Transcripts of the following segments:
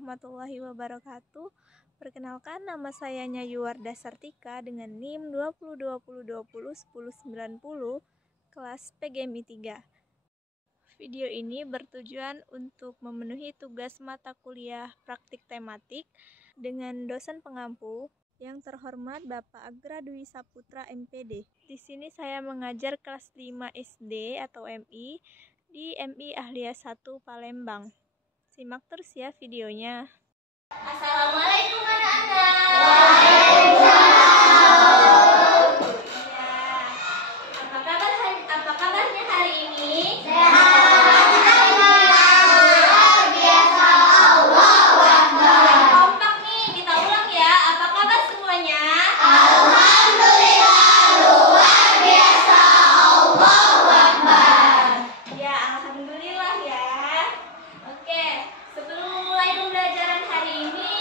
warahmatullahi wabarakatuh. Perkenalkan, nama saya Nyayuwardah Sartika dengan NIM 2020201090 kelas PGMI 3. Video ini bertujuan untuk memenuhi tugas mata kuliah praktik tematik dengan dosen pengampu yang terhormat Bapak Agra Dwi Saputra MPD. Di sini saya mengajar kelas 5 SD atau MI di MI Ahliah 1 Palembang. Simak terus ya videonya. Assalamualaikum anak-anak. Apa kabarnya hari ini? Kompak nih, kita ulang ya. Apa kabar semuanya? Alhamdulillah, luar biasa. Allahu Akbar. Ya, alhamdulillah ya. Oke, sebelum mulai pembelajaran hari ini,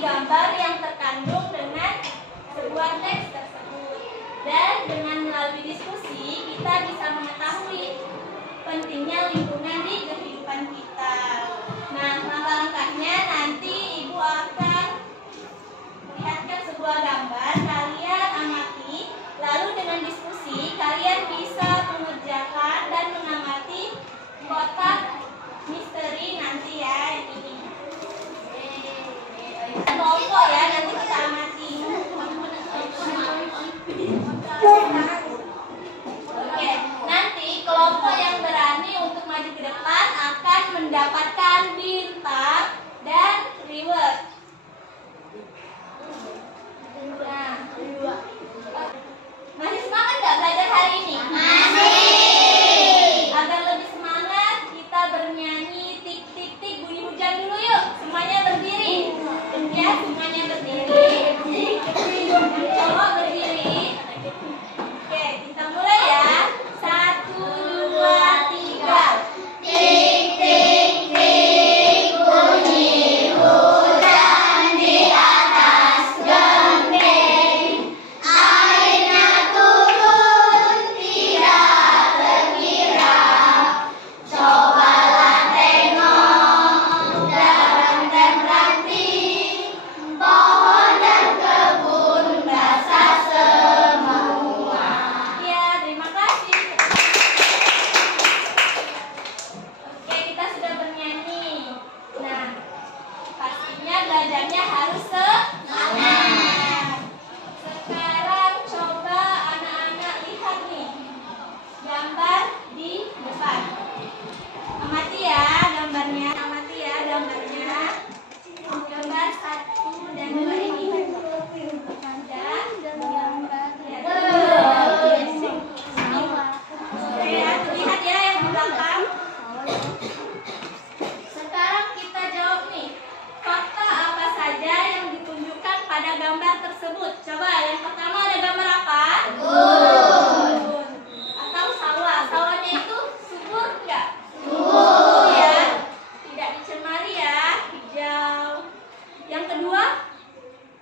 gambar yang terkandung dengan sebuah teks tersebut. Dan dengan melalui diskusi, kita bisa mengetahui pentingnya lingkungan di kehidupan kita. Nah, langkah-langkahnya nanti Ibu akan lihatkan sebuah gambar, kalian amati, lalu dengan diskusi kalian bisa mengerjakan dan mengamati kotak misteri nanti ya, yang ini. Kelompok ya, nanti kita amati. Oke, nanti kelompok yang berani untuk maju ke depan akan mendapatkan bintang dan reward. Nah, masih semangat nggak belajar hari ini? Masih. Agar lebih semangat, kita bernyanyi tik tik tik bunyi hujan dulu yuk. Semuanya berdiri. Ya, semuanya berdiri. Coba berdiri. Oke, kita mulai ya. 1, 2, 3. Tik tik tik bunyi hujan di atas genteng. Airnya turun tidak terkira. Cobalah tengok dalam ranting, pohon dan kebun basah semua. Ya, terima kasih. Oke, kita sudah bernyanyi. Nah, pastinya belajarnya harus semangat. Sekarang coba anak-anak lihat nih gambar di depan. Amati ya gambarnya, amati ya gambarnya. Gambar 1 dan 2 ini. Dan gambar ya, terlihat ya yang di belakang. Sekarang kita jawab nih, fakta apa saja yang ditunjukkan pada gambar tersebut? Coba yang pertama ada gambar apa? Kebun. Atau sawah. Sawahnya itu subur enggak? Subur ya. Tidak dicemari ya, hijau. Yang kedua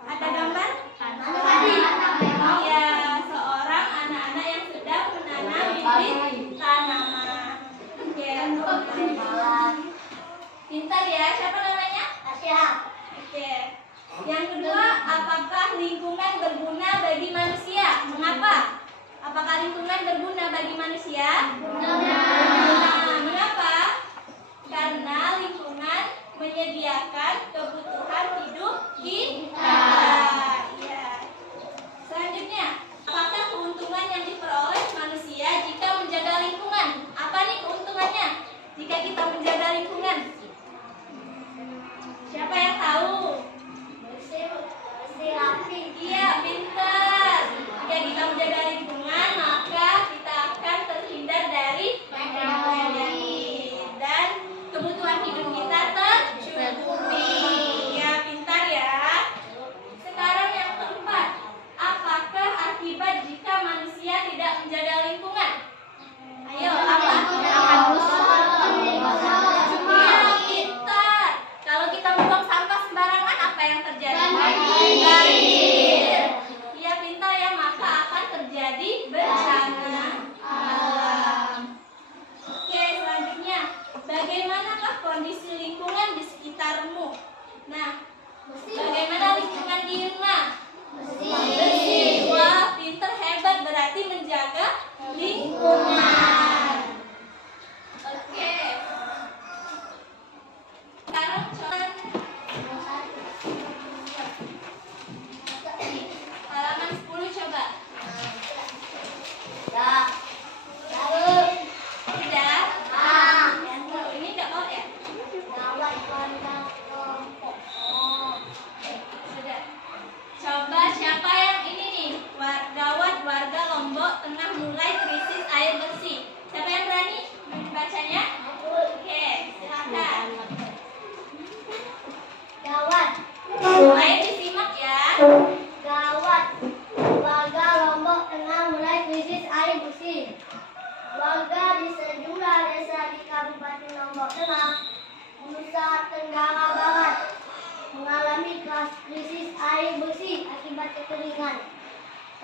ada gambar padi. Ya, seorang anak-anak yang sedang menanam bibit tanaman. Oke. Pintar ya, siapa namanya? Tasya. Oke. Yang kedua, apakah lingkungan berguna bagi manusia? Mengapa? Apakah lingkungan berguna bagi manusia? Berguna. Mengapa? Karena lingkungan menyediakan kebutuhan hidup kita. Ya. Selanjutnya, apakah keuntungan yang diperoleh manusia jika menjaga lingkungan? Apa nih keuntungannya jika kita menjaga lingkungan? Siapa yang tahu? Iya, pintar. Jika kita menjaga lingkungan, maka kita akan terhindar dari penyakit dan kebutuhan hidup kita tercukupi. Ya,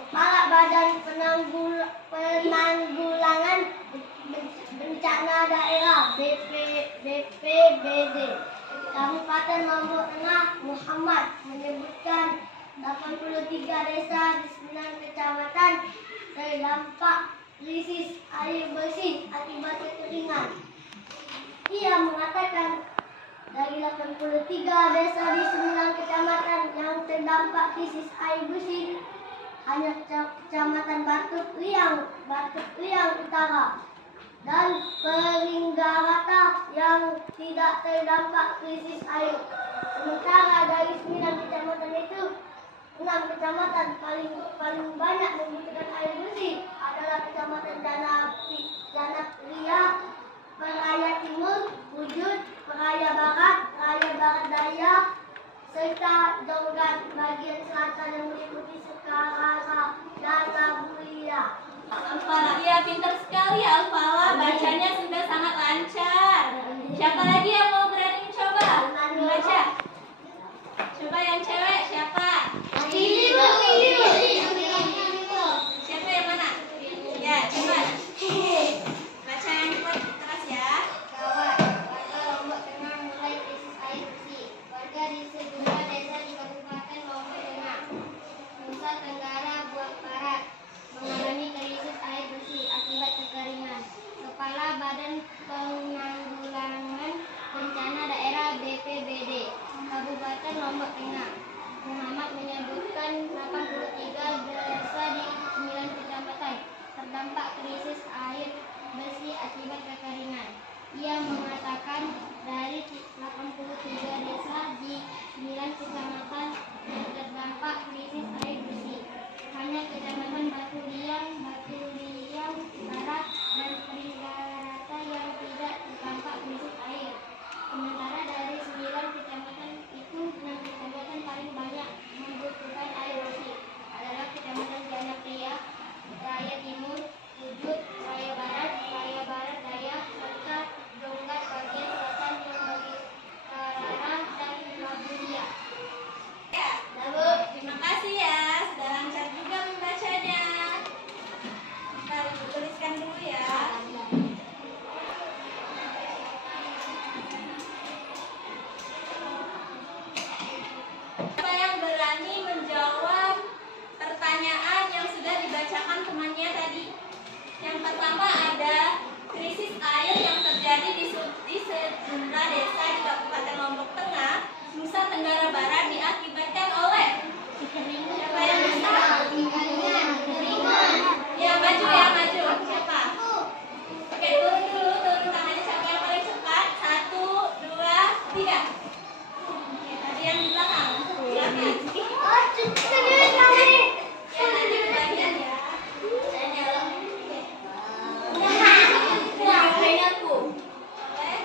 Kepala Badan Penanggulangan Bencana Daerah BPBD Kabupaten Lombok Tengah Muhammad menyebutkan 83 desa di 9 kecamatan terdampak krisis air bersih akibat kekeringan. Ia mengatakan dari 83 desa di 9 kecamatan yang terdampak krisis air bersih, hanya Kecamatan Batu Liang Utara dan Peringgarata yang tidak terdampak krisis air. Sementara dari 9 kecamatan itu, 6 kecamatan paling banyak membutuhkan air bersih adalah Kecamatan Janapria, Peraya Timur, Wujud, Peraya Barat, Peraya Barat Daya, serta Jonggat bagian selatan yang meliputi Sukarara dan Labulia. Ya, pintar sekali Alfala, bacanya sudah sangat lancar. Siapa lagi yang mau berani mencoba membaca? Coba yang cewek siapa? Siapa yang mana? Ya, coba. Baca yang kuat keras ya. Kawan, warga Lombok Tengah mulai krisis air bersih. Warga di sejumlah desa di Kabupaten Lombok Tengah, Nusa Tenggara Barat mengalami krisis air bersih akibat kekeringan. Kepala Badan Penanggulangan Bencana Daerah BPBD Kabupaten Lombok Tengah Muhammad menyebutkan 83 desa di 9 kecamatan terdampak krisis air bersih akibat kekeringan. Ia mengatakan dari 83 desa di 9 kecamatan yang terdampak krisis air bersih, hanya Kecamatan Batu Liang Barat dan Peringgarata yang tidak terdampak krisis air. Sementara dari 9 kecamatan itu, 6 kecamatan paling banyak membutuhkan air bersih adalah Kecamatan Janapria, Raya Timur, Wujud, Raya Barat Daya, serta Jonggat bagian selatan yang bagi Karara dan Labulia. Ya, terima kasih ya, sudah lancar juga membacanya. Kita tuliskan dulu ya. Siapa yang berani menjawab pertanyaan yang sudah dibacakan temannya tadi? Yang pertama ada krisis air yang terjadi di sejumlah desa di Kabupaten Lombok Tengah, Nusa Tenggara Barat diakibatkan oleh. Siapa yang bisa? Ya, maju ya, maju. Siapa? Oke, turun tangannya. Siapa yang paling cepat? 1, 2, 3. Oke, tadi yang di belakang. Silakan. Ya, nanti bagian ya. Mainanku. Boleh?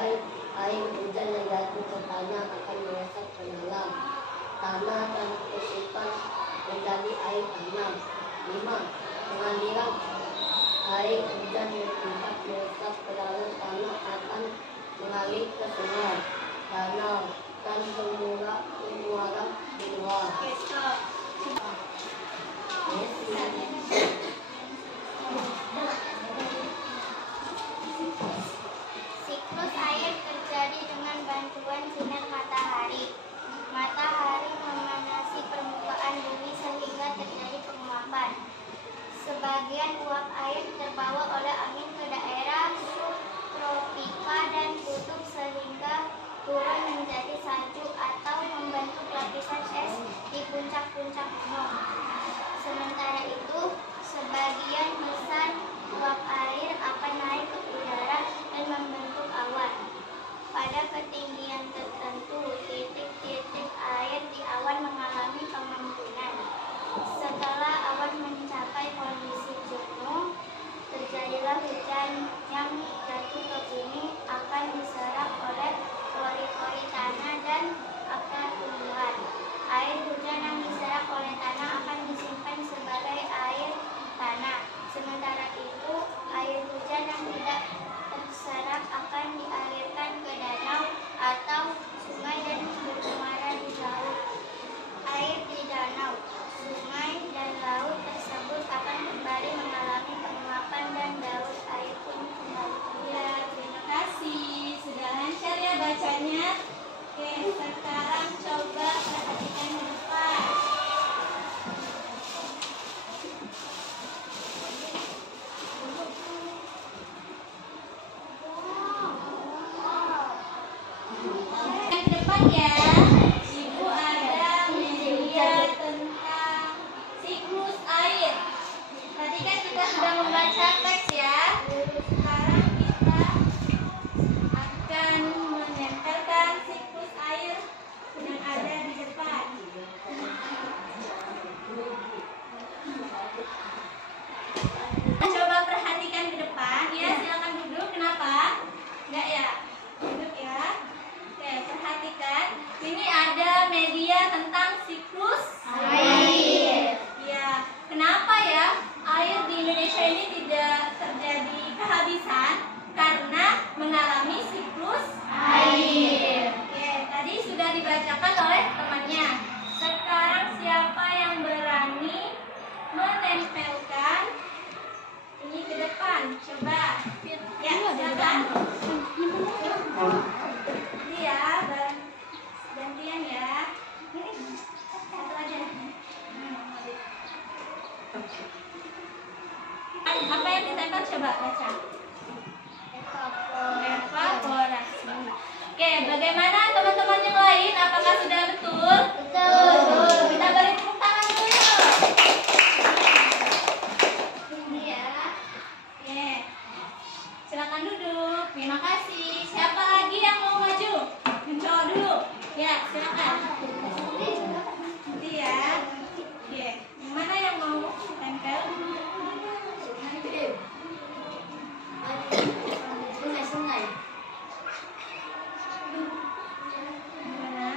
sebagai air hujan yang jatuh ke tanah akan meresap ke dalam tanah dan tersimpan menjadi air tanam. 5. Pengaliran air hujan yang tidak meresap ke dalam tanah akan mengalir ke sungai, danau, dan muara di luar. Oke, stop. Siklus air terjadi dengan bantuan sinar matahari. Matahari memanasi permukaan bumi sehingga terjadi penguapan. Sebagian uap air terbawa oleh angin ke daerah subtropika dan kutub sehingga turun menjadi salju atau membentuk lapisan es di puncak-puncak gunung. Sementara itu, sebagian besar uap air akan naik ke udara dan membentuk awan. Pada ketinggian tertentu, titik-titik air di awan mengalami pengembunan. Setelah awan mencapai kondisi jenuh, terjadilah hujan yang jatuh ke bumi akan diserap oleh pori-pori tanah dan akar tumbuhan. Air hujan yang diserap oleh tanah akan disimpan sebagai air tanah. Sementara itu, air hujan yang tidak terserap akan dialirkan ke danau atau sungai dan bermuara di laut. Air di danau, sungai, dan laut tersebut akan kembali mengalami penguapan dan daur air pun kembali. Ya, terima kasih. Sudah lancar ya bacanya. Oke, sekarang coba perhatikan ke depan. Yang ke depan ya. Ibu ada media tentang siklus air. Tadi kan kita sudah membaca teks ya. Sekarang kita akan menempelkan siklus air yang ada di depan. Coba perhatikan ke depan ya. Silakan duduk. Kenapa? Enggak ya? Duduk ya. Oke, perhatikan. Ini ada media tentang siklus air. Ya, kenapa ya air di Indonesia ini tidak terjadi kehabisan? Karena mengalami siklus air. Oke, tadi sudah dibacakan oleh temannya. Sekarang siapa yang berani menempelkan ini ke depan? Coba. Ya, silakan. Ini ya, gantian ya. Ini satu aja. Apa yang ditempel? Coba baca. Evaporasi. Oke, bagaimana teman-teman yang lain? Apakah sudah betul? Betul. Kita beri tepuk tangan dulu yuk. Ini ya. Oke. Silakan duduk. Terima kasih. Siapa lagi yang mau maju? Mencoba dulu. Ya, silakan. Nanti ya. Oke. Yang mana yang mau tempel? Sungai. Mana?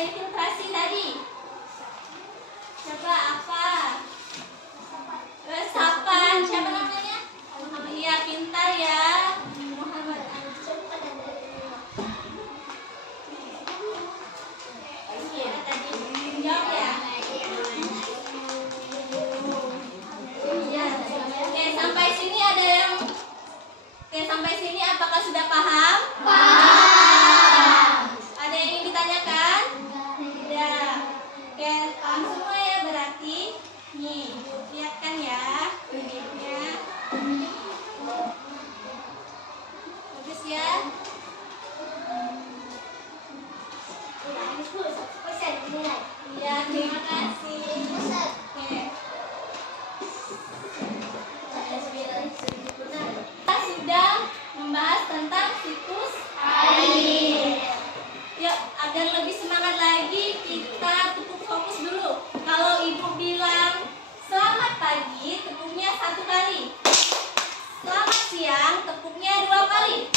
air filtrasi tadi? Coba apa? Resapan. Siapa namanya? Iya, pintar ya. Muhammad. Iya, tadi jawab ya. Iya. Oke, sampai sini ada yang sampai sini apakah sudah paham? Paham. Ada yang ingin ditanyakan? Tidak. Oke, paham semua ya berarti. Nih, lihat kan ya videonya. Bagus ya? Iya, terima kasih. Oke. Kita sudah membahas tentang siklus air. Yuk, agar lebih semangat lagi, kita tepuk fokus dulu. Kalau ibu bilang selamat pagi, tepuknya 1 kali. Selamat siang, tepuknya 2 kali.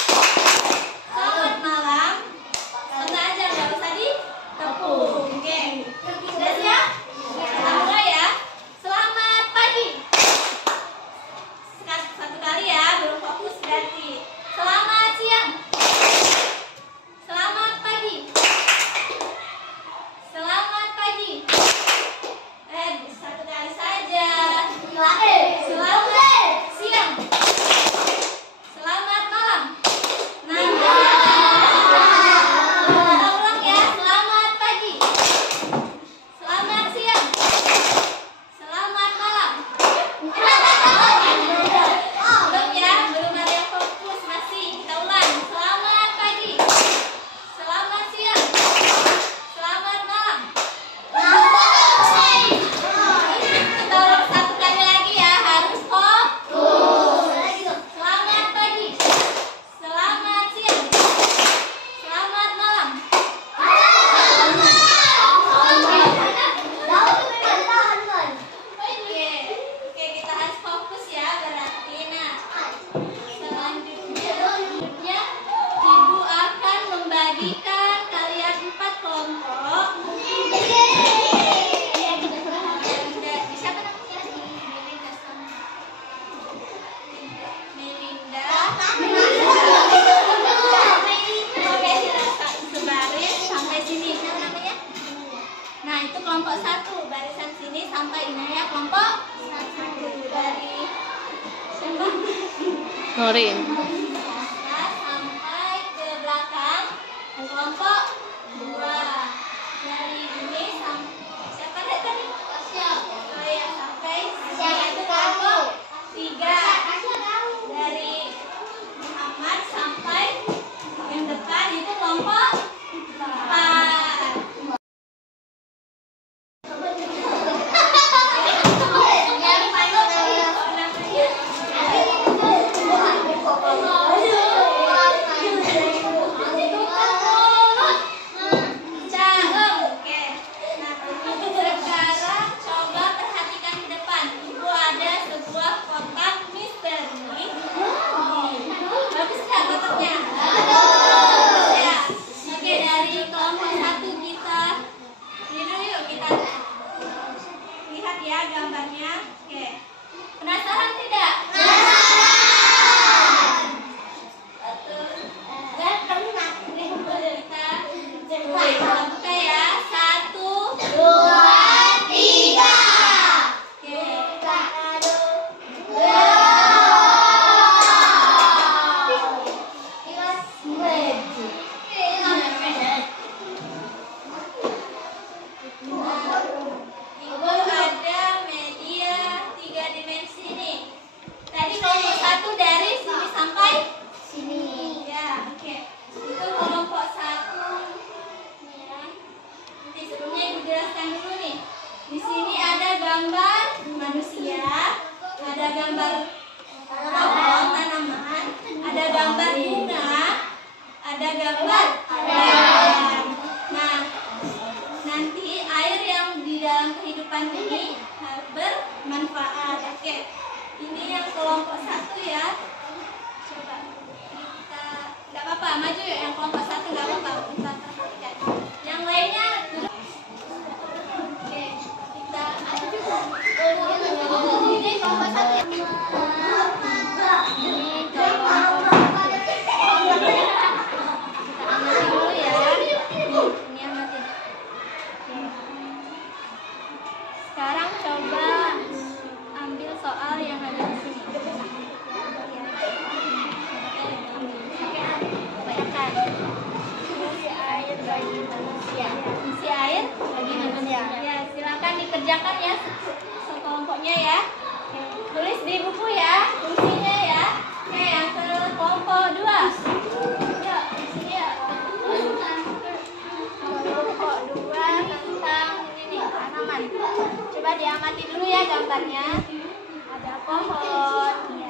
Selamat malam, setengah aja, nggak usah ditepuk. Oke, sudah siap? Kita mulai ya. Selamat pagi. 1 kali ya, belum fokus berarti. Selamat siang. Selamat pagi. Selamat pagi. 1 kali saja. Selamat siang. Selamat malam. Nah, kita ulang ya. Selamat pagi. Selamat siang. Selamat malam. Belum ya, belum ada yang fokus masih. Kita ulang. Selamat pagi. Selamat siang. Selamat malam. Kita ulang 1 kali lagi ya, harus fokus. Selamat pagi. Selamat siang. Selamat malam. Oke, kita harus fokus ya berarti. Nah, selanjutnya ibu akan membagikan kalian 4 kelompok. Siapa namanya? Melinda. Oke, sebaris sampai sini. Siapa namanya? Nah, itu kelompok 1, barisan sini sampai Inaya kelompok 1 dari siapa? Norin. Sampai ke belakang kelompok 2 dari ini sampai siapa tadi? Oh ya, sampai itu kelompok 3 dari Muhammad sampai yang depan itu kelompok 4. Sekarang coba perhatikan ke depan. Ibu ada sebuah kotak misteri. Bagus nggak kotaknya? Ya. Oke, dari kelompok 1 kita ini dulu yuk, kita lihat ya gambarnya. Oke, penasaran tidak? Kita buka ya. 1, 2, 3. Ibu ada media 3 dimensi nih. Tadi kelompok 1 dari sini sampai sini. Ya, oke. Itu kelompok 1. Nanti sebelumnya ibu jelaskan dulu nih. Di sini ada gambar manusia, ada gambar pohon tanaman, ada gambar bunga, ada gambar air. Nah, nanti air yang di dalam kehidupan ini bermanfaat. Oke, ini yang kelompok 1 ya. Coba kita, nggak apa-apa, maju ya. Yang kelompok 1 nggak apa-apa, kita perhatikan. Yang lainnya dibacakan ya sekelompoknya ya. Tulis di buku ya, fungsinya ya. Oke, yang ke kelompok 2. Ya, isinya. Kelompok 2 tentang ini tanaman. Coba diamati dulu ya gambarnya. Ada pohon. Ya.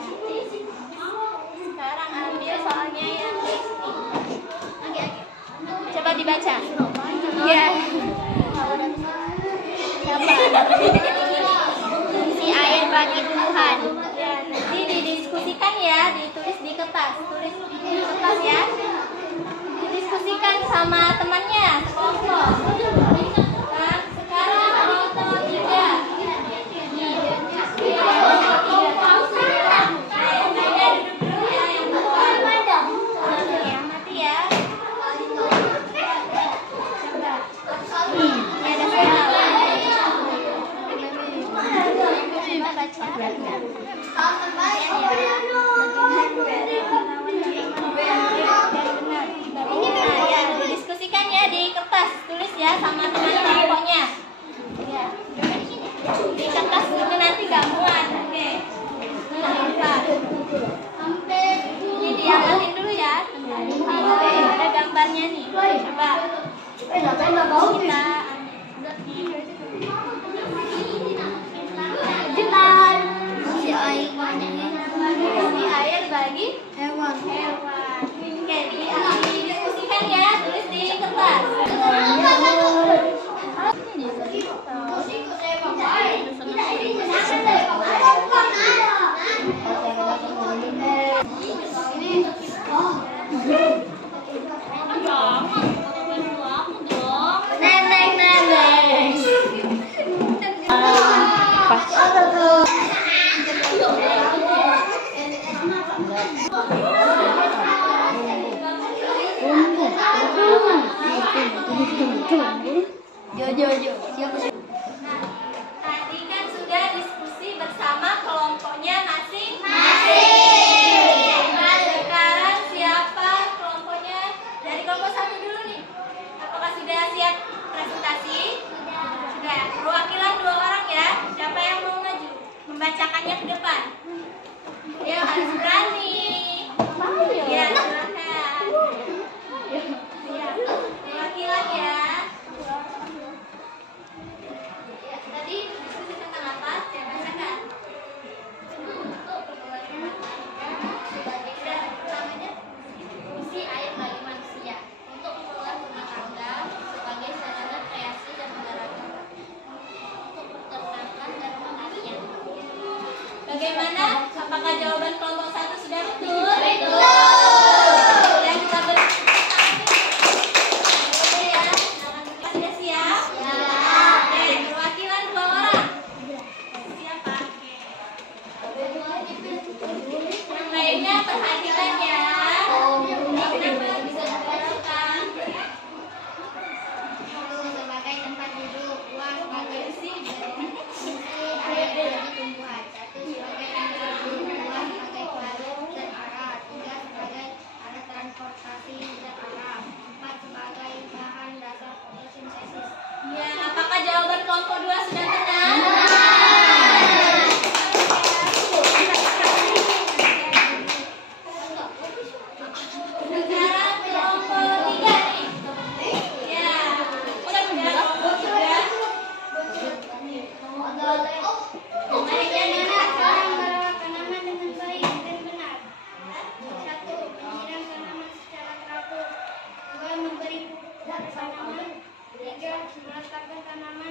Sekarang ambil soalnya yang di sini. Coba dibaca. Ya. Isi air bagi tumbuhan. Ya, nanti didiskusikan ya, ditulis di kertas. Tulis di kertas ya. Didiskusikan sama temannya, sekelompok. Nah, sekarang kelompok 3. Kayaknya duduk dulu ya yang depan. Ya, mati ya. Coba. Ini ada soal. Coba baca. Nah, ya, didiskusikan ya di kertas. Tulis ya sama teman kelompoknya. Ya. Di kertas dulu nanti gak muat. Oke. Ini diamatin dulu ya. Ada gambarnya nih. Coba. Kita isi air bagi hewan. Oke, didiskusikan ya, tulis di kertas. Neneng. Tadi kan sudah diskusi bersama kelompoknya masing-masing. Nah, sekarang siapa kelompoknya? Dari kelompok 1 dulu nih. Apakah sudah siap presentasi? Sudah. Perwakilan 2 orang ya. Siapa yang mau maju? Membacakannya ke depan. Ya, harus berani. Ya, silakan. Ya, perwakilan ya. Tadi diskusi tentang apa? Saya bacakan. Pertamanya, Isi air bagi manusia untuk keperluan rumah tangga sebagai sarana kreasi dan olahraga, untuk peternakan dan pertanian. bagaimana? Apakah jawaban kelompok 1 sudah betul? Betul. Ya, kita Oke ya. Sudah siap? Ya. Oke, perwakilan 2 orang. Siapa? Yang lainnya perhatikan ya. Kenapa bisa dibacakan? Sebagai tempat duduk, ruang sebagai isi air bagi tumbuhan. 1 sebagai tempat duduk, ruang sebagai warung dan arah. 3 sebagai alat transportasi dan arah. 4 sebagai bahan dasar fotosintesis. Ya, apakah jawaban kelompok 2 sudah benar? Sekarang kelompok 3 nih. Ya, sudah kelompok 3. Bagaimana cara merawat tanaman dengan baik dan benar? 1. Menyiram tanaman secara teratur. 2. Memberi pupuk pada tanaman. 3. Meletakkan tanaman